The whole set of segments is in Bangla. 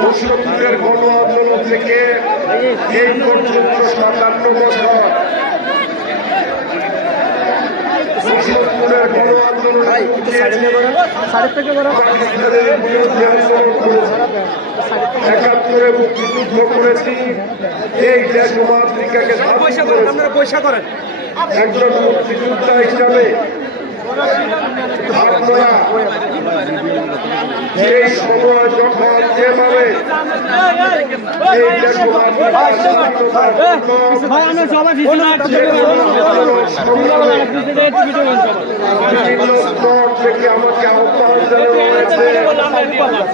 মুক্তিযুদ্ধের গণ আন্দোলন থেকে এই পর্যন্ত 57 বছর মুক্তিযুদ্ধের গণ আন্দোলন একাত্তরে মুক্তিযুদ্ধ করেছি। এই দেশ ও আফ্রিকাকে একজন মুক্তিযোদ্ধা হিসাবে আপনারা যে সময় যখন যেভাবে এই দেশ ও থেকে আমাকে আহ্বান জানানো হয়েছে,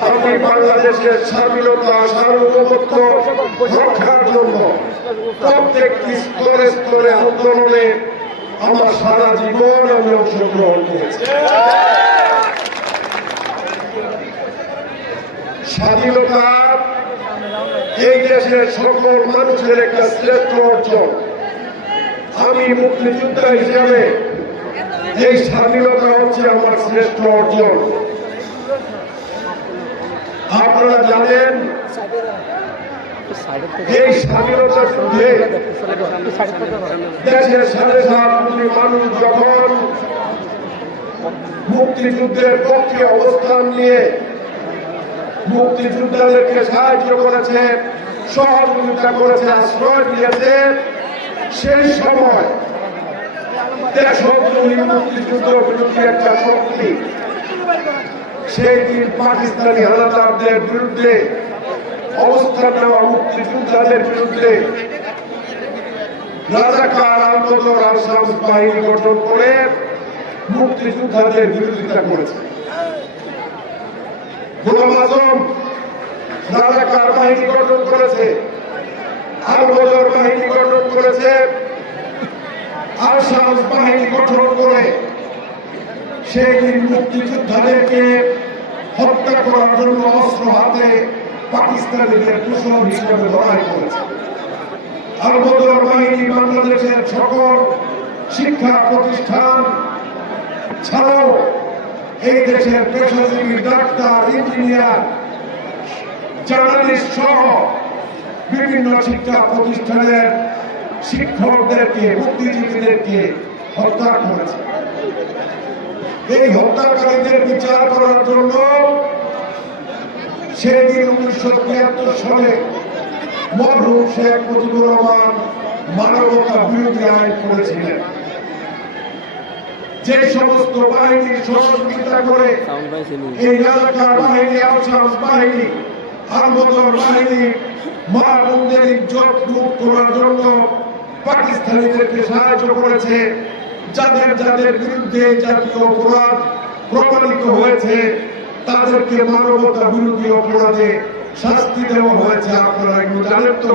আমি বাংলাদেশের স্বাধীনতা সার্বভৌমত্ব রক্ষার জন্য প্রত্যেকটি স্তরে স্তরে আন্দোলনে আমার সারা জীবন আমি অংশগ্রহণ করেছি। স্বাধীনতা এই দেশের সকল মানুষের একটা শ্রেষ্ঠ অর্জন। আমি মুক্তিযোদ্ধা হিসাবে এই স্বাধীনতা হচ্ছে আমার শ্রেষ্ঠ অর্জন। আপনারা জানেন এই স্বাধীনতার যুদ্ধে দেশের 7.5 কোটি মানুষ যখন মুক্তিযুদ্ধের পক্ষে অবস্থান নিয়ে মুক্তিযোদ্ধাদেরকে সাহায্য করেছে, সহযোগিতা করেছে, আশ্রয় দিয়েছে, সেই সময় দেশদ্রোহী মুক্তিযুদ্ধ বিরোধী একটা শক্তি সেই দিন পাকিস্তানি হানাদারদের বিরুদ্ধে অবস্থান নেওয়া মুক্তিযোদ্ধাদের বিরুদ্ধে রাজাকার আলবদর আল-শামস বাহিনী গঠন করে মুক্তিযোদ্ধাদের বিরোধিতা করেছে। গোলাম আজম রাজাকার বাহিনী গঠন করেছে, আলবদর বাহিনী গঠন করেছে, আল-শামস বাহিনী গঠন করে সেই দিন মুক্তিযোদ্ধাদেরকে হত্যা করার জন্য অস্ত্র হাতে পাকিস্তানিদের দুশমন হিসেবে লড়াই করেছে। আলবদর বাহিনী বাংলাদেশের সকল শিক্ষা প্রতিষ্ঠান ছাড়াও এই দেশের পেশাজীবী ডাক্তার, ইঞ্জিনিয়ার, জার্নালিস্ট সহ বিভিন্ন শিক্ষা প্রতিষ্ঠানের শিক্ষকদেরকে, বুদ্ধিজীবীদেরকে হত্যা করেছে। এই হত্যাকারীদের বিচার করার জন্য সেদিন 1973 সালে মরহুম শেখ মুজিবুর রহমান মানবতা বিরোধী আইন করেছিলেন। যে সমস্ত বাহিনীর সহযোগিতা করে এই রাজাকার বাহিনী, আল-শামস বাহিনী, আলবদর বাহিনী মা বোনদের ইজ্জত লুট করার জন্য পাকিস্তানিদেরকে সাহায্য করেছে, যাদের যাদের বিরুদ্ধে জাতীয় অপরাধ প্রমাণিত হয়েছে তাদেরকে মানবতা বিরোধী অপরাধে শাস্তি দেওয়া হয়েছে। আপনারা এগুলো জানেন তো?